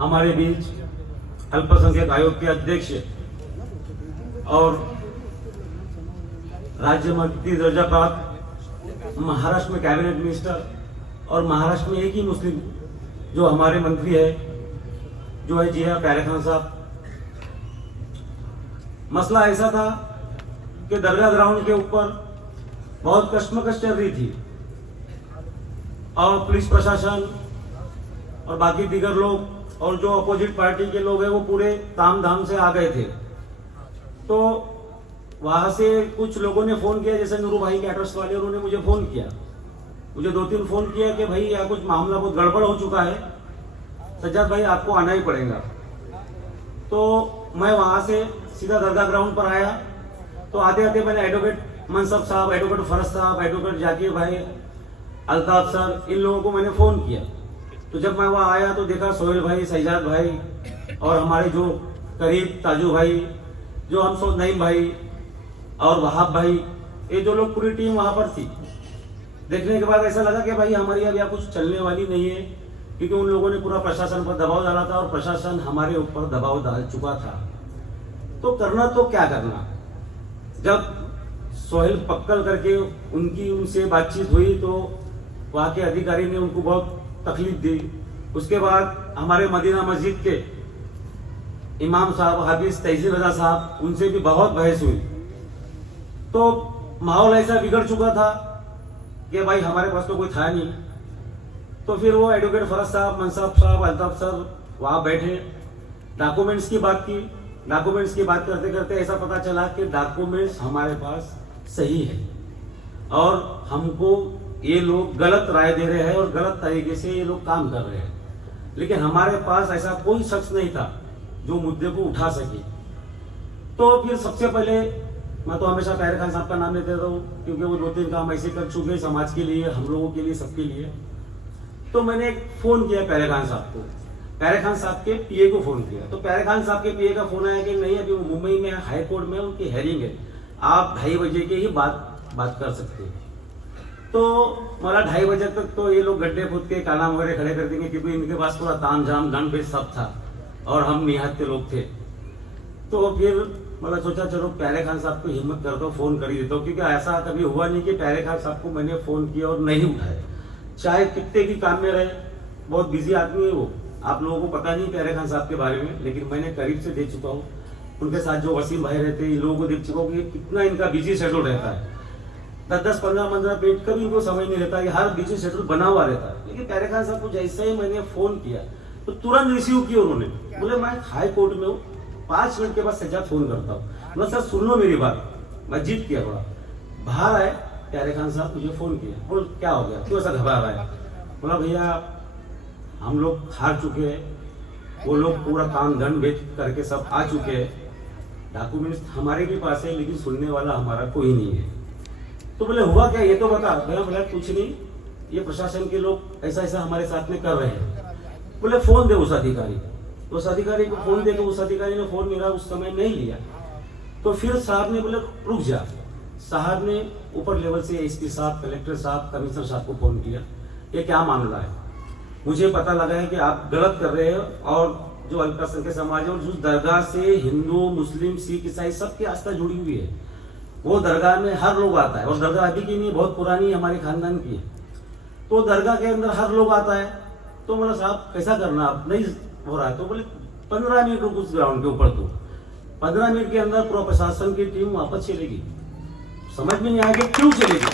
हमारे बीच अल्पसंख्यक आयोग के अध्यक्ष और राज्य मंत्री दर्जा प्राप्त, महाराष्ट्र में कैबिनेट मिनिस्टर और महाराष्ट्र में एक ही मुस्लिम जो हमारे मंत्री है जो है जी प्यारे खान साहब। मसला ऐसा था कि दरगाह ग्राउंड के ऊपर बहुत कश्मकश चल रही थी और पुलिस प्रशासन और बाकी दीगर लोग और जो अपोजिट पार्टी के लोग हैं वो पूरे ताम धाम से आ गए थे। तो वहां से कुछ लोगों ने फोन किया, जैसे नूरू भाई कैटर्स वाले, उन्होंने मुझे फोन किया, मुझे 2-3 फोन किया कि भाई यहाँ कुछ मामला बहुत गड़बड़ हो चुका है, सज्जाद भाई आपको आना ही पड़ेगा। तो मैं वहां से सीधा दरगाह ग्राउंड पर आया। तो आते आते मैंने एडवोकेट मनसब साहब, एडवोकेट फरज साहब, एडवोकेट जाकिर भाई, अल्ताफ सर, इन लोगों को मैंने फोन किया। तो जब मैं वहाँ आया तो देखा सोहेल भाई, सज्जाद भाई और हमारे जो करीब ताजू भाई, जो हम सो नईम भाई और वहाब भाई, ये जो लोग पूरी टीम वहां पर थी। देखने के बाद ऐसा लगा कि भाई हमारी अब यहाँ कुछ चलने वाली नहीं है, क्योंकि उन लोगों ने पूरा प्रशासन पर दबाव डाला था और प्रशासन हमारे ऊपर दबाव डाल चुका था। तो करना तो क्या करना। जब सोहेल पक्कल करके उनसे बातचीत हुई तो वहाँ के अधिकारी ने उनको बहुत तकलीफ दी। उसके बाद हमारे मदीना मस्जिद के इमाम साहब हाफिज तहसील रजा साहब, उनसे भी बहुत बहस हुई। तो माहौल ऐसा बिगड़ चुका था कि भाई हमारे पास तो कोई था नहीं। तो फिर वो एडवोकेट फरज साहब, मनसाब साहब, अल्ताफ सर वहां बैठे, डॉक्यूमेंट्स की बात की। डॉक्यूमेंट्स की बात करते करते ऐसा पता चला कि डॉक्यूमेंट्स हमारे पास सही है और हमको ये लोग गलत राय दे रहे हैं और गलत तरीके से ये लोग काम कर रहे हैं, लेकिन हमारे पास ऐसा कोई शख्स नहीं था जो मुद्दे को उठा सके। तो फिर सबसे पहले मैं तो हमेशा प्यारे खान साहब का नाम लेते रहता हूँ, क्योंकि वो 2-3 काम ऐसे कर चुके हैं समाज के लिए, हम लोगों के लिए, सबके लिए। तो मैंने एक फोन किया प्यारे खान साहब को, प्यारे खान साहब के पीए को फोन किया। तो प्यारे खान साहब के पीए का फोन आया कि नहीं, अभी वो मुंबई में हाई कोर्ट में उनकी हेयरिंग है, आप 2:30 बजे के ही बात कर सकते हैं। तो मला 2:30 बजे तक तो ये लोग गड्ढे खोद के कालाम वगैरह खड़े कर देंगे, क्योंकि इनके पास पूरा ताम झाम गन बेस सब था और हम निहात के लोग थे। तो फिर मतलब सोचा चलो प्यारे खान साहब को हिम्मत करता हूँ, फोन कर ही देता हूँ, क्योंकि ऐसा कभी हुआ नहीं कि प्यारे खान साहब को मैंने फोन किया और नहीं उठाया। चाहे कितने भी काम में रहे, बहुत बिजी आदमी है वो, आप लोगों को पता नहीं प्यारे खान साहब के बारे में, लेकिन मैंने करीब से देख चुका हूँ। उनके साथ जो वसीम भाई रहते हैं, इन लोगों को देख चुका हूँ कि कितना इनका बिजी शेड्यूल रहता है। 10-10, 15-15 मिनट कभी इनको समझ नहीं रहता, हर बिजी शेड्यूल बना हुआ रहता है। लेकिन प्यारे खान साहब को जैसे ही मैंने फोन किया तो तुरंत रिसीव किया उन्होंने। बोले मैं हाई कोर्ट में हूँ, 5 मिनट के बाद सज्जाद फोन करता हूँ। मैं सर सुन लो मेरी बात, मैं जीत किया थोड़ा। बाहर आए प्यारे खान साहब, मुझे फोन किया, बोल क्या हो गया, क्यों ऐसा घबरा रहा है। बोला भैया हम लोग हार चुके हैं, वो लोग पूरा काम धन बेच करके सब आ चुके हैं, डॉक्यूमेंट्स हमारे भी पास है, लेकिन सुनने वाला हमारा कोई नहीं है। तो बोले हुआ क्या ये तो बता। भैया बोला कुछ नहीं, ये प्रशासन के लोग ऐसा ऐसा हमारे साथ में कर रहे हैं। बोले फोन दे उस अधिकारी। तो उस अधिकारी को फोन दे, तो उस अधिकारी ने फोन मेरा उस समय नहीं लिया। तो फिर साहब ने बोले रुक जा। साहब ने ऊपर लेवल से एसपी साहब, कलेक्टर साहब, कमिश्नर साहब को फोन किया, ये क्या मामला है। मुझे पता लगा है कि आप गलत कर रहे हो और जो अल्पसंख्यक समाज है और जो दरगाह से हिंदू, मुस्लिम, सिख, ईसाई सबकी आस्था जुड़ी हुई है, वो दरगाह में हर लोग आता है। और दरगाह अभी की नहीं, बहुत पुरानी हमारे खानदान की है। तो दरगाह के अंदर हर लोग आता है। तो बोला साहब कैसा करना, अब नहीं हो रहा है। तो बोले 15 मिनट रुक उस ग्राउंड के ऊपर। तो 15 मिनट के अंदर पूरा प्रशासन की टीम वापस चलेगी। समझ में नहीं आएगी क्यों चलेगी।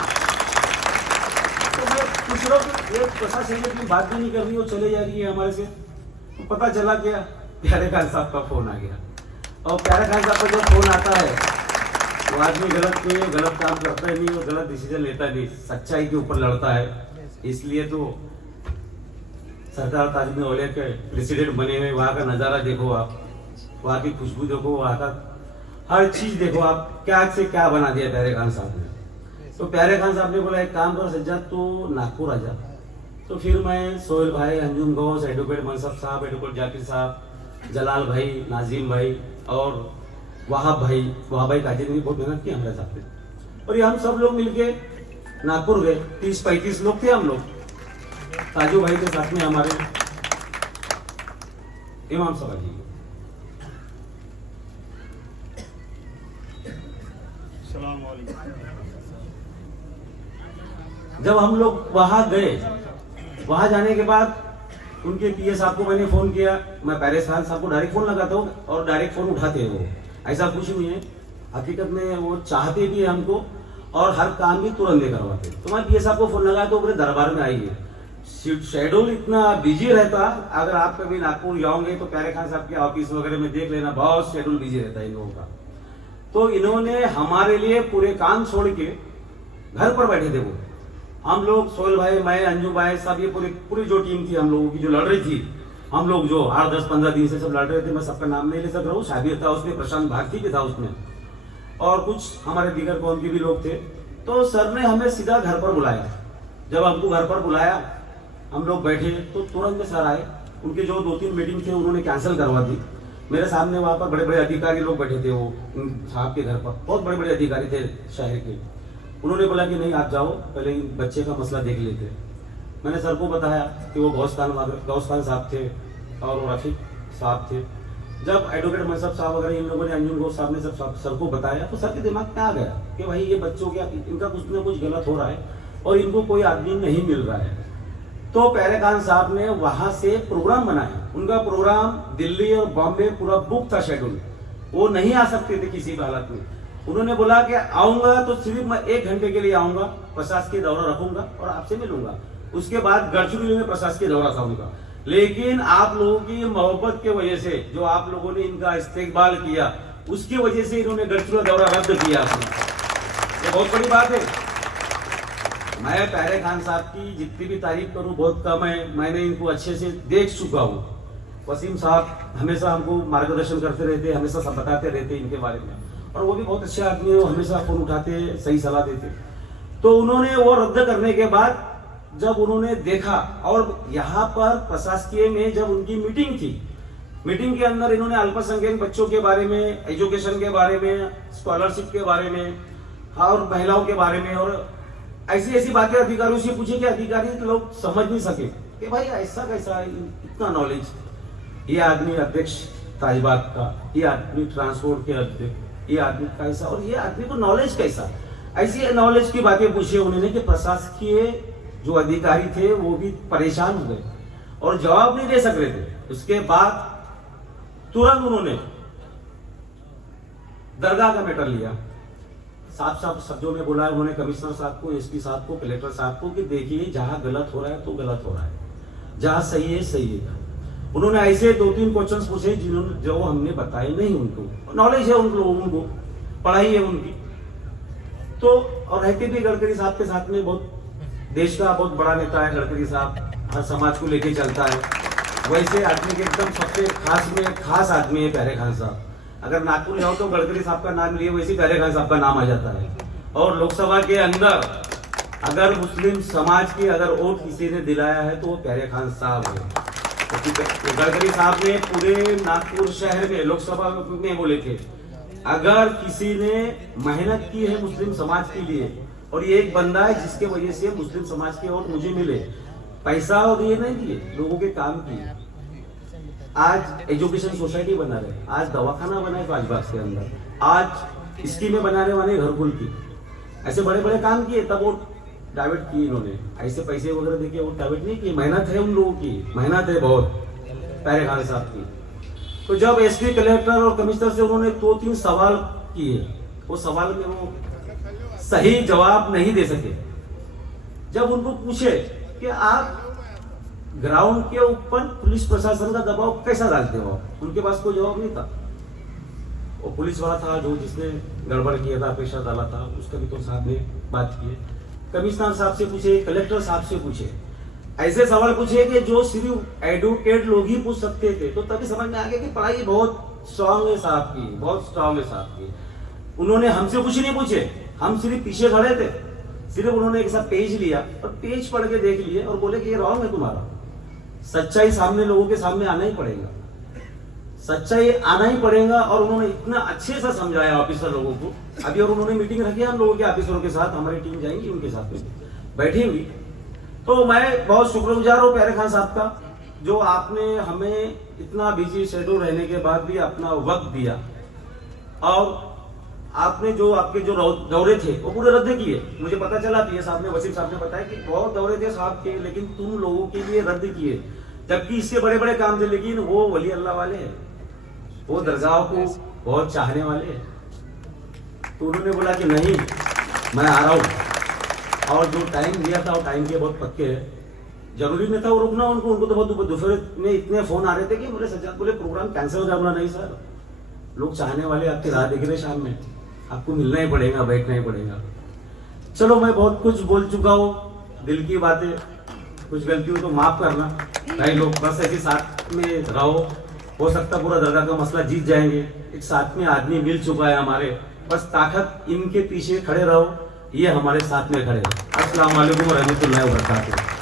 तो कुछ लोग एक प्रशासन की टीम बात भी नहीं कर रही, वो चले जा रही है हमारे से। तो पता चला क्या, प्यारे खान साहब का फोन आ गया। और प्यारे खान साहब का जब फोन आता है, वो आदमी गलत नहीं है, गलत काम करता ही नहीं, वो गलत डिसीजन लेता नहीं, सच्चाई के ऊपर लड़ता है। इसलिए तो सरकार ताज में ओले के प्रेसिडेंट बने हुए, वहाँ का नज़ारा देखो आप, वहाँ की खुशबू देखो, वहाँ का हर चीज़ देखो आप, क्या से क्या बना दिया प्यारे खान साहब ने। तो प्यारे खान साहब ने बोला एक काम कर सज्जाद, तो नागपुर आ जा। तो फिर मैं सोहेल भाई, अंजुम घोष, एडवोकेट मनसब साहब, एडवोकेट जाकिर साहब, जलाल भाई, नाजिम भाई और वहाब भाई काजी ने बहुत मेहनत की हमारे साथ में। और ये हम सब लोग मिलके नागपुर गए। 30-35 लोग थे हम लोग, ताजू भाई के साथ में हमारे। इमाम साहब जी। जब हम लोग वहां गए, वहां जाने के बाद उनके पीए साहब को मैंने फोन किया, मैं पैरेस खान साहब को डायरेक्ट फोन लगाता हूँ और डायरेक्ट फोन उठाते हैं वो, ऐसा कुछ नहीं है। हकीकत में वो चाहते भी है हमको और हर काम भी तुरंत दे करवाते। तो मैं पीए साहब को फोन लगाया तो पूरे दरबार में आइए, शेड्यूल इतना बिजी रहता, अगर आप कभी नागपुर जाओगे तो प्यारे खान साहब के ऑफिस वगैरह में देख लेना, बहुत शेड्यूल बिजी रहता है इन लोगों का। तो इन्होंने हमारे लिए पूरे काम छोड़ के घर पर बैठे थे वो, हम लोग सोहेल भाई, मैं, अंजू भाई, सब ये पूरी जो टीम थी हम लोगों की जो लड़ रही थी, हम लोग जो 8, 10, 15 दिन से सब लड़ रहे थे, मैं सबका नाम नहीं ले सक रहा हूँ। शाबिर था उसमें, प्रशांत भारती भी था उसमें, और कुछ हमारे दीगर कौम के भी लोग थे। तो सर ने हमें सीधा घर पर बुलाया। जब हमको घर पर बुलाया, हम लोग बैठे तो तुरंत में सर आए। उनके जो 2-3 मीटिंग थे उन्होंने कैंसिल करवा दी। मेरे सामने वहां पर बड़े बड़े अधिकारी लोग बैठे थे, वो साहब के घर पर बहुत बड़े बड़े अधिकारी थे शहर के। उन्होंने बोला कि नहीं आप जाओ, पहले बच्चे का मसला देख लेते। मैंने सर को बताया कि वो गौस खान साहब थे और वो रफीक साहब थे। जब एडवोकेट मनसब साहब वगैरह इन लोगों ने, अंजुम गौस साहब ने सब सर को बताया, तो सर के दिमाग में आ गया कि भाई ये बच्चों के इनका कुछ ना कुछ गलत हो रहा है और इनको कोई आदमी नहीं मिल रहा है। तो प्यारे खान साहब ने वहां से प्रोग्राम बनाया। उनका प्रोग्राम दिल्ली और बॉम्बे पूरा बुक था शेड्यूल, वो नहीं आ सकते थे किसी भी हालत में। उन्होंने बोला कि आऊंगा तो सिर्फ मैं 1 घंटे के लिए आऊंगा, प्रशासकीय दौरा रखूंगा और आपसे मिलूंगा, उसके बाद गढ़चिरौली में प्रशासकीय दौरा करूंगा। लेकिन आप लोगों की मोहब्बत के वजह से, जो आप लोगों ने इनका इस्तेकबाल किया, उसकी वजह से इन्होंने गढ़चिरौली दौरा रद्द किया। ये बहुत बड़ी बात है। मैं प्यारे खान साहब की जितनी भी तारीफ करूं बहुत कम है, मैंने इनको अच्छे से देख चुका हूं। वसीम साहब हमेशा हमको मार्गदर्शन करते रहते, हमेशा सब बताते रहते इनके बारे में, और वो भी बहुत अच्छे आदमी है, वो हमेशा फोन उठाते, सही सलाह देते। तो उन्होंने वो रद्द करने के बाद जब उन्होंने देखा, और यहाँ पर प्रशासकीय में जब उनकी मीटिंग थी, मीटिंग के अंदर इन्होंने अल्पसंख्यक बच्चों के बारे में, एजुकेशन के बारे में, स्कॉलरशिप के बारे में और महिलाओं के बारे में और ऐसी ऐसी बातें अधिकारियों से पूछी कि अधिकारी लोग समझ नहीं सके कि भाई ऐसा कैसा इतना नॉलेज। ये आदमी अध्यक्ष ताजबाग का, ये आदमी ट्रांसपोर्ट के अध्यक्ष, ये आदमी कैसा, और ये आदमी को नॉलेज कैसा। ऐसी नॉलेज की बातें पूछी उन्होंने कि प्रशासकीय जो अधिकारी थे वो भी परेशान हो गए और जवाब नहीं दे सक रहे थे। उसके बाद तुरंत उन्होंने दरगाह का मैटर लिया, साफ साफ शब्दों में बोला उन्होंने कमिश्नर साहब को, एसपी साहब को, कलेक्टर साहब को कि देखिए जहां गलत हो रहा है तो गलत हो रहा है, जहां सही है सही है। उन्होंने ऐसे 2-3 क्वेश्चंस पूछे जिन्होंने, जो हमने बताए नहीं, उनको नॉलेज है, उन लोगों को पढ़ाई है उनकी। तो और रहते भी गडकरी साहब के साथ में, बहुत देश का बहुत बड़ा नेता है गडकरी साहब, हर समाज को लेके चलता है। वैसे आदमी के एकदम सबसे खास आदमी है प्यारे खान साहब। अगर नागपुर जाओ तो गडकरी साहब का नाम लिए वैसे प्यारे खान साहब का नाम आ जाता है। और लोकसभा के अंदर अगर मुस्लिम समाज की अगर वोट किसी ने दिलाया है तो वो प्यारे खान साहब है। तो गडकरी साहब ने पूरे नागपुर शहर में लोकसभा में बोले थे, अगर किसी ने मेहनत की है मुस्लिम समाज के लिए, और ये एक बंदा है जिसके वजह से मुस्लिम समाज के वोट मुझे मिले, पैसा और ये नहीं दिए, लोगों के काम किए। आज एजुकेशन सोसाइटी बना रहे, आज दवाखाना बना है ताजबाग के अंदर, आज स्कीमें बनाने वाले घरकुल की, ऐसे बड़े बड़े काम किए, तब वो डाइवर्ट किए इन्होंने। ऐसे पैसे वगैरह देके वो डाइवर्ट नहीं किए। मेहनत है उन लोगों की, मेहनत है बहुत प्यारे खान साहब की। तो जब एसपी, कलेक्टर और कमिश्नर से उन्होंने 2-3 सवाल किए, वो सवाल में वो सही जवाब नहीं दे सके। जब उनको पूछे कि आप ग्राउंड के ऊपर पुलिस प्रशासन का दबाव कैसा डालते हो, उनके पास कोई जवाब नहीं था। वो पुलिस वाला था जो जिसने गड़बड़ किया था, पेशा डाला था, उसका भी तो साथ में बात की। कमिश्नर साहब से पूछे, कलेक्टर साहब से पूछे, ऐसे सवाल पूछे कि जो सिर्फ एडवोकेट लोग ही पूछ सकते थे। तो तभी समझ में आ गया कि पढ़ाई बहुत स्ट्रांग है साहब की, बहुत स्ट्रांग है साहब की। उन्होंने हमसे कुछ नहीं पूछे, हम सिर्फ पीछे खड़े थे, सिर्फ उन्होंने एक साथ पेज लिया और पेज पढ़ के देख लिए और बोले कि ये रॉन्ग है तुम्हारा। सच्चाई सामने लोगों के सामने आना ही पड़ेगा, सच्चाई आना ही पड़ेगा। और उन्होंने इतना अच्छे से समझाया ऑफिसर लोगों को। अभी और उन्होंने मीटिंग रखी है हम लोगों के ऑफिसरों के साथ, हमारी टीम जाएंगी उनके साथ में बैठेंगी। तो मैं बहुत शुक्रगुजार हूँ प्यारे खान साहब का जो आपने हमें इतना बिजी शेड्यूल रहने के बाद भी अपना वक्त दिया और आपने जो आपके जो दौरे थे वो पूरे रद्द किए। मुझे पता चला पीए साहब ने, वसीम साहब ने बताया कि बहुत दौरे थे साहब के, लेकिन तुम लोगों के लिए रद्द किए, जबकि इससे बड़े बड़े काम थे। लेकिन वो वली अल्लाह वाले हैं, वो दरगाह को बहुत चाहने वाले हैं, तो उन्होंने बोला कि नहीं मैं आ रहा हूँ। और जो टाइम दिया था वो टाइम के बहुत पक्के है, जरूरी नहीं था वो रुकना उनको तो बहुत दोपहर में इतने फोन आ रहे थे कि बोले सज्जाद बोले प्रोग्राम कैंसिल हो जाना। नहीं सर, लोग चाहने वाले आपकी राह देख रहे, शाम में आपको मिलना ही पड़ेगा, बैठना ही पड़ेगा। चलो मैं बहुत कुछ बोल चुका हूँ, दिल की बातें, कुछ गलती हो तो माफ करना। कई लोग बस ऐसे साथ में रहो, हो सकता पूरा दरगाह का मसला जीत जाएंगे। एक साथ में आदमी मिल चुका है हमारे, बस ताकत इनके पीछे खड़े रहो, ये हमारे साथ में खड़े रहो। अस्सलाम वालेकुम रहमतुल्लाहि व बरकातुहू।